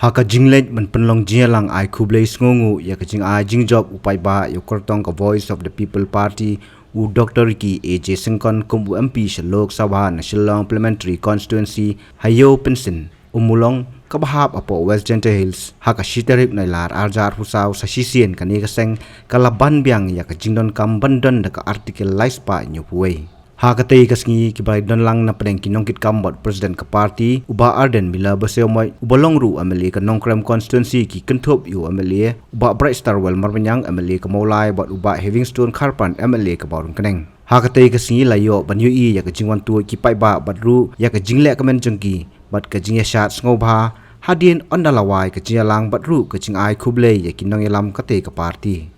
Haka jinglet man penlong jialang ai kublai sngongu ya kajing ai jingjop upai ba yo kortong ka Voice of the People Party u Dr. Ki AJ Sengkon kumbu MP Lok Sabha na Shillong Parliamentary Constituency hayo pensin umulong kabahap apo West Gentle Hills haka shiterip na lar arjar husaw sa sisien kani kaseng kalaban biang ya kajingdon kam bandon da ka article laispa nyopuway. Hakatay kasngi kibay don lang na peneng kinongkit kambot President ka party uba Arden bila baseomoy ubalong ru ameli ka nongkrem constituency ki kentop yu ameli uba Bright Star Well Marmanyang ameli ka Maulay bot uba Havingstone Karpan ameli ka Barong Keneng. Hakatay kasngi layo banyu i ya ka jingwan tu ki pai ba badru ya ka jingle ka men jengki bat ka jingya shat ngobha hadin ondalawai ka jingalang badru ka jing ai kuble ya kinong yalam kate ka party.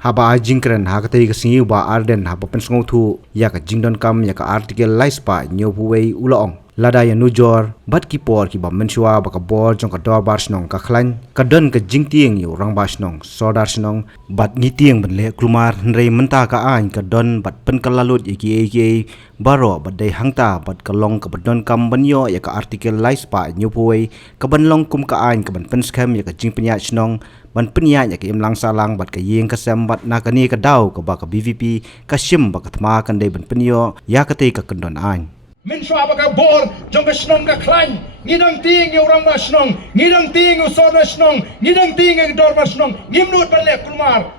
Haba jingkren hakatay kasngi uba Arden haba pensngong tu ya ka jingdon kam ya ka article laispa nyopuway ulaong lada ya nujor bat ki por ki bam mensua baka bor jong ka dor bar snong ka khlan ka don ka jingtieng yu rang ba snong sodar snong bat ngitieng benle klumar nrei menta ka ain ka don bat pen kalalut iki baro bat dai hangta bat ka long ka badon kam banyo ya ka article laispa nyopuway ka banlong kum ka ain ka ban penskam ya ka jingpenya snong ban penya ya ke imlang salang bat ka yeng ka sembat na kani ka daw ka ba ka BVP ka sim ba ka thma kan dei ban penyo ya ka te ka kendon ain min shwa ba ka bor jong ka snong ka klan ngidang ting yu rang ba snong ngidang ting yu soda snong ngidang ting yu dor ba snong ngimnut ban le kulmar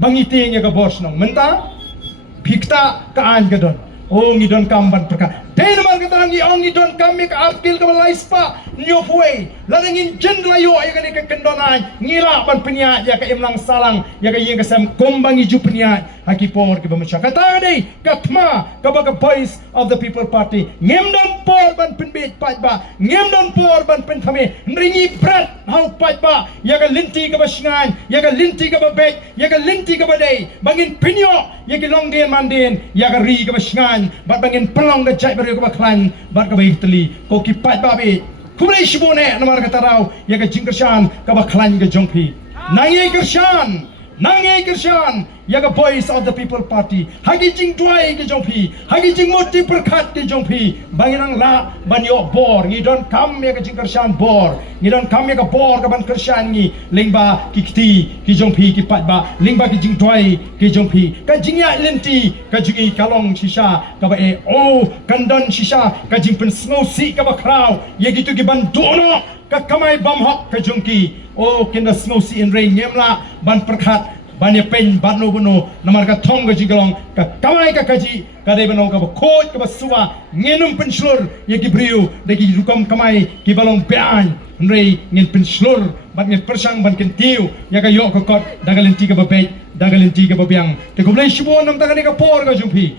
bangi ting yu ka bor snong menta bhikta ka an ka don o ngidon kam ban perka dei naman ka tangi ong ngidon kam ka article ka laispa nyopuway ladangin jendlayo ay ka ni ka kendonay ngila ban penya ya ka imlang salang ya ka yeng ka sam kombangi ju penya hakipor ka bamasya katani katma ka ba ka Voice of the People Party ngemdon por ban pinbit patba ngemdon por ban pinthame nringi prat hau patba ya ka linti ka basngan ya ka linti ka babet ya ka linti ka badai bangin pinyo ya ka longden mandin ya ka ri ka basngan bat bangin pelong ka jai baru ka baklan bat ka baitli ko ki patba be Kumulay shibune namar kataraw ya ka jingkershan ka baklan ka jongpi nangye kershan ya ka Voice of the People Party hagi jing tuai ka jongpi hagi jing moti perkat ka jongpi banginang la banyo bor ngidon kam ya ka jingkershan bor ngidon kam ya ka bor ka ban kershan ngi lingba kikti ki jongpi ki patba lingba ki jing tuai ki jongpi ka jingya lenti ka jingi kalong shisha ka ba kandon shisha ka jing pen snosi ka ba kraw ya gitu ki ban dono ka kamay bamhok ka jongki kinda snosi in rain ngemla ban perkat banya pen batno buno namar ka thong ga jigalong ka kamai ka kaji ka de bano ka khoj ka suwa ngenum penslur ye ki briu de ki rukam kamai ki balong pian rei ngen penslur bat ngen persang ban kentiu ya ka yok ka kot dagalenti ka babet dagalenti ka babyang te ko blai shibo nam tagani ka por ka jumpi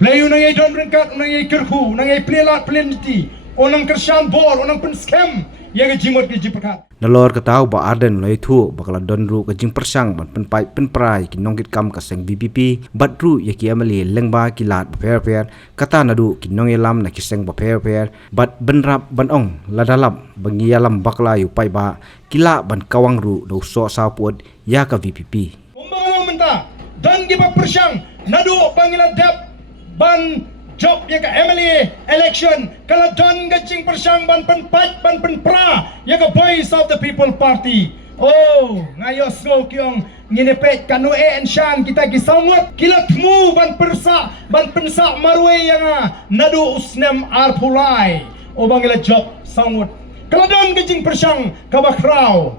blai unang ye don ringkat unang ye kerhu unang ye plelat pleniti onang kersyam bor onang pen scam ya ka jimot ki jipakat Nalor katau ba Arden loi thu bakala donru ka jing persang ban penpai penprai ki nongkit kam ka seng BPP batru ya ki amali lengba ki lat ba per kata nadu ki nong yelam na ki seng ba per bat benrap banong ladalap bangi yalam bakla yu pai ba kila ban kawang ru do so sa puat ya ka VPP umbang menta dan ki ba persang nadu bangila dap ban job ya ka MLA election kala don gajing persang ban pen pat ban pen pra ya ka Voice of the People Party. Oh, ngayos ngo kyong nginepet kanu enshan kita gisamut kilat mu ban pensa marwe yang nadu usnem arpulai obang ila job samut kaladon gajing persang kabakrau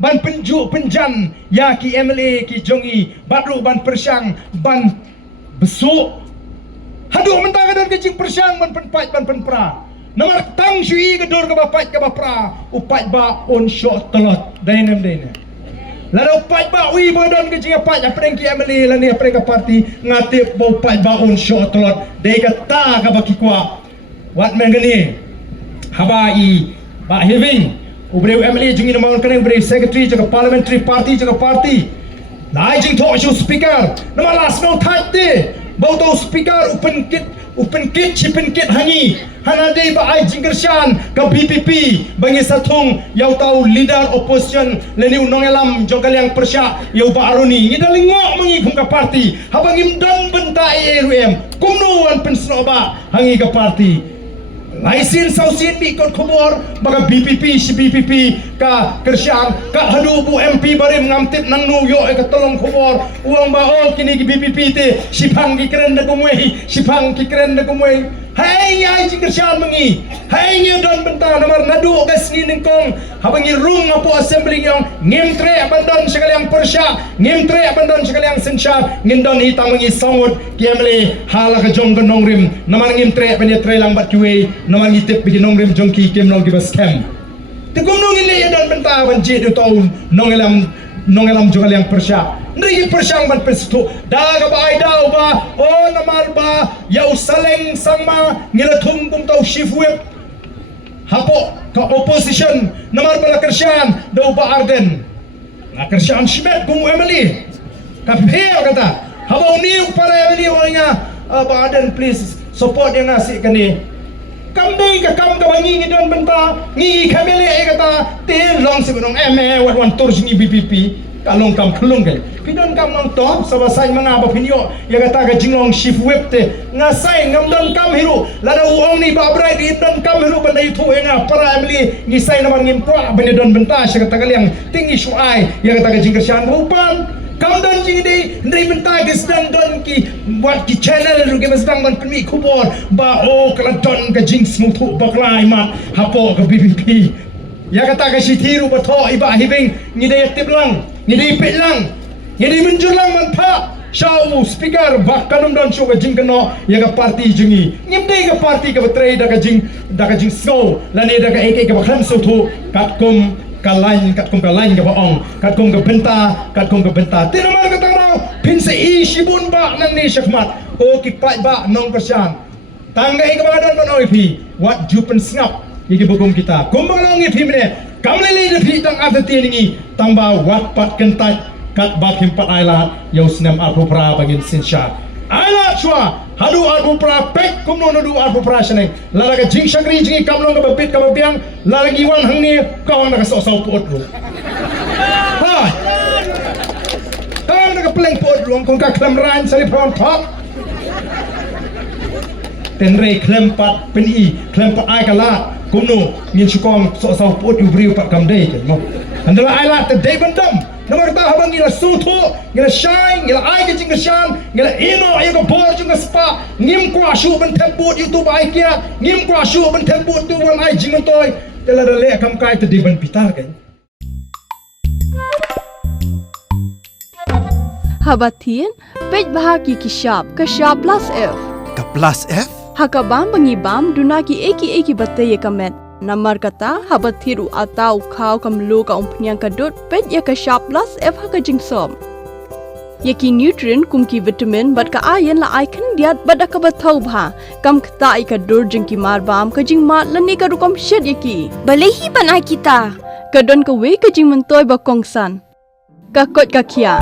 ban penju penjan ya ki MLA ki jongi badru ban persang ban besuk hadu mentang kadon gajing persang ban penpat ban penpra namar tang shui gedor ke bapat ke bapra upat ba on shot telot dainem lalu upat ba wi bodon ke jinga pat apreng ki MLA lani apreng ka parti ngatip ba upat ba on shot telot dei kata ka baki kwa wat men gani habai ba having ubreu MLA jungi namon kaneng ubreu secretary jaga parliamentary party jaga party lai jing talk show speaker nama last no tight de bau to speaker open kit chipen kit hangi hanade ba ai jinggershan ka BPP bangi satung yau tau leader opposition leni unongelam jogal yang persya yau ba aruni ngidalingok mangi kum ka party habangim don bentai RUM kumnuan pensnoba hangi ka party laisin sausin mi kon khobor baga BPP si BPP ka kersyang ka hadu bu MP barim ngamtip nang nu yo ka tolong khobor uang ba oh kini ki BPP te sipang ki keren na kumwei sipang ki keren na kumwei hai ai jing kersyang mangi hai ngi don benta namar nadu gas ni ningkong habangi rung apo assembly yang ngimtre abandon sekaliang persya ngimtre abandon sekaliang sensya ngindon hitang mangi sangut kiamle hala ka jong gonong rim namar ngimtre penya trelang bat kiwe namar ngitip bikin nong rim jongki kim nong gibas kem tegum nong ile don benta ban je du taun nongelam jogal yang persya nri persyang ban pestu daga ba ai dau ba o namar ba yau saleng sangma ngilathum kum tau shifweb hapo ka opposition namar bala kersyan dau ba arden na kersyan shibet kum MLA ka pheo kata habau niu para MLA orangnya ba arden please support yang nasi kani kamdei ka kam ka bangi ngi don benta ngi kamele kata te long sibunong wat wan tur singi BPP kalong kam khulung ke pidon kam nong top sabasai manga ba pinyo ya kata ka jinglong shift web te ngasai ngam don kam hiru lada uong ni ba brai di don kam hiru bandai thu enga para MLA ngi sai namang ngimpa bani don benta sya kata kaliang tinggi suai ya kata ka jingkersian rupan kam don jingdi ndri benta ke sedang don ki buat ki channel ru ke sedang ban pemi kubor ba o kala don ka jing smuthu baklai mat hapo ka BPP ya kata ka sithiru ba tho iba hibing ngidai tip lang ngidai pit lang ngidai menjur lang man pha shau speaker bakkanum don show ka jing kano ya ka party jingi ngimdai ka party ka betrai da ka jing so lani da ka ek ka bakhan so thu katkum kalain ka baong katkum ka benta tinamar ka tangro pinse i shibun ba nang ni shakmat o ki pai ba nong persyan tangga ka ba don ban OIP what jupen snap yigi bukum kita kumbang long ipi mene kamlele de pi tang atati ningi tamba wat pat kentai kat bak himpat ailat yau snem arpupra bagin sinsha ailat chua hadu arpupra pek kumno nadu arpupra sheneng lalaga jing shagri jingi kamlong ka bapit ka bapiang lalagi wan hangni kawang naka so puot ru ha kawang naka peleng puot ru kung ka klemran sari prawn top tenrei klempat peni klempat ai kalat kumno ngin sukong so puot yu briu pat kamdei ke no andala ailat te dei bandam namar ta habang ngila sutu ngila shine ngila ai ke jingashan ngila ino ay ko bor jinga spa ngim kwa shu ban temput youtube ai kia ngim kwa shu ban temput tu wal ai jingantoy tela le kam kai te dei ban pitar ke Habatin pej bahagi kishap plus F Ka plus F? hakabam bangibam dunaki eki batay kamet namar kata habathiru atau khau kamlu ka umpnyang kadut pet ya ka sharp plus F haka jingsom yaki nutrient kumki vitamin bat ka ayan la icon diat bada ka bathau bha kam khta ai ka dur jingki marbam ka jingma lani ka rukom shed yaki balehi banai kita kadon ka we ka jing mentoy ba kongsan ka kot ka kia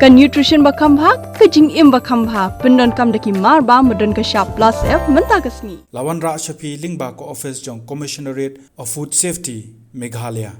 ka nutrition ba khambha ka jing im ba khambha pendon kam daki marba modon ka sharp plus F menta kasni Lawan Ra Shafi Lingba ko office jong Commissionerate of Food Safety Meghalaya